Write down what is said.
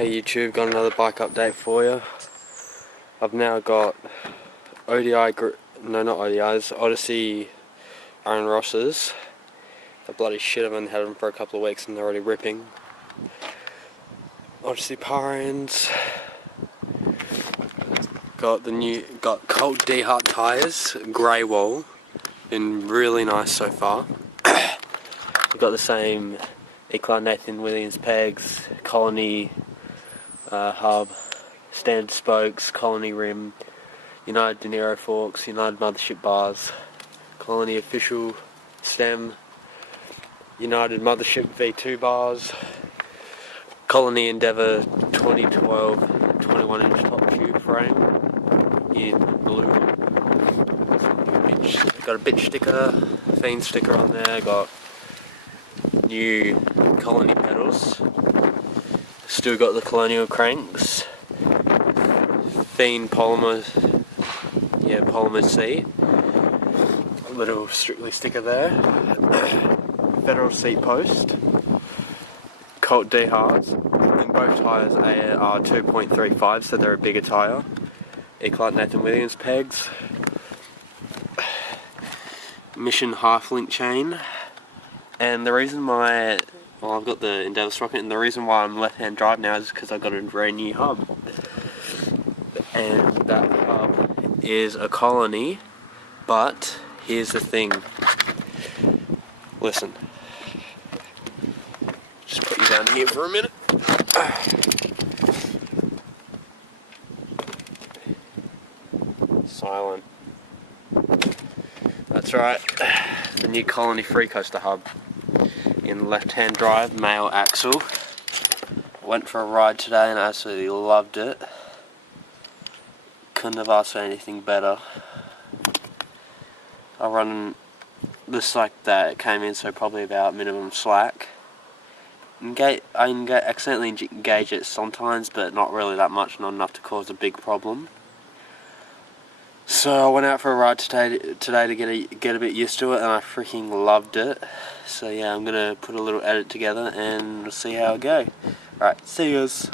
Hey YouTube, got another bike update for you. I've now got not ODIs, Odyssey Aaron Rosses. The bloody shit, I've only had them for a couple of weeks and they're already ripping. Odyssey Parans. Got Colt D-Hart tyres, grey wall. Been really nice so far. We've got the same Eclat Nathan Williams pegs, Colony hub, standard spokes, Colony rim, United De Niro forks, United Mothership bars, Colony official stem, United Mothership V2 bars, Colony Endeavour 2012 21 inch top tube frame in blue. Got a bitch sticker, Fiend sticker on there, got new Colony pedals, still got the Colonial cranks, Fiend polymer seat, a little Strictly sticker there, Federal seat post, Colt D-Harts, and both tyres are 2.35, so they're a bigger tyre, Eclat Nathan Williams pegs, Mission half-link chain, and the reason why, I've got the Endeavour sprocket, and the reason why I'm left-hand drive now is because I've got a very new hub. And that hub is a Colony, but here's the thing. Listen. Just put you down here for a minute. Silent. That's right. The new Colony Free Coaster hub. In left-hand drive, male axle. Went for a ride today and I absolutely loved it. Couldn't have asked for anything better. I run this like that, it came in, so probably about minimum slack. I accidentally engage it sometimes, but not really that much, not enough to cause a big problem. So I went out for a ride today to get a bit used to it, and I freaking loved it. So yeah, I'm gonna put a little edit together and we'll see how it goes. Alright, see yous.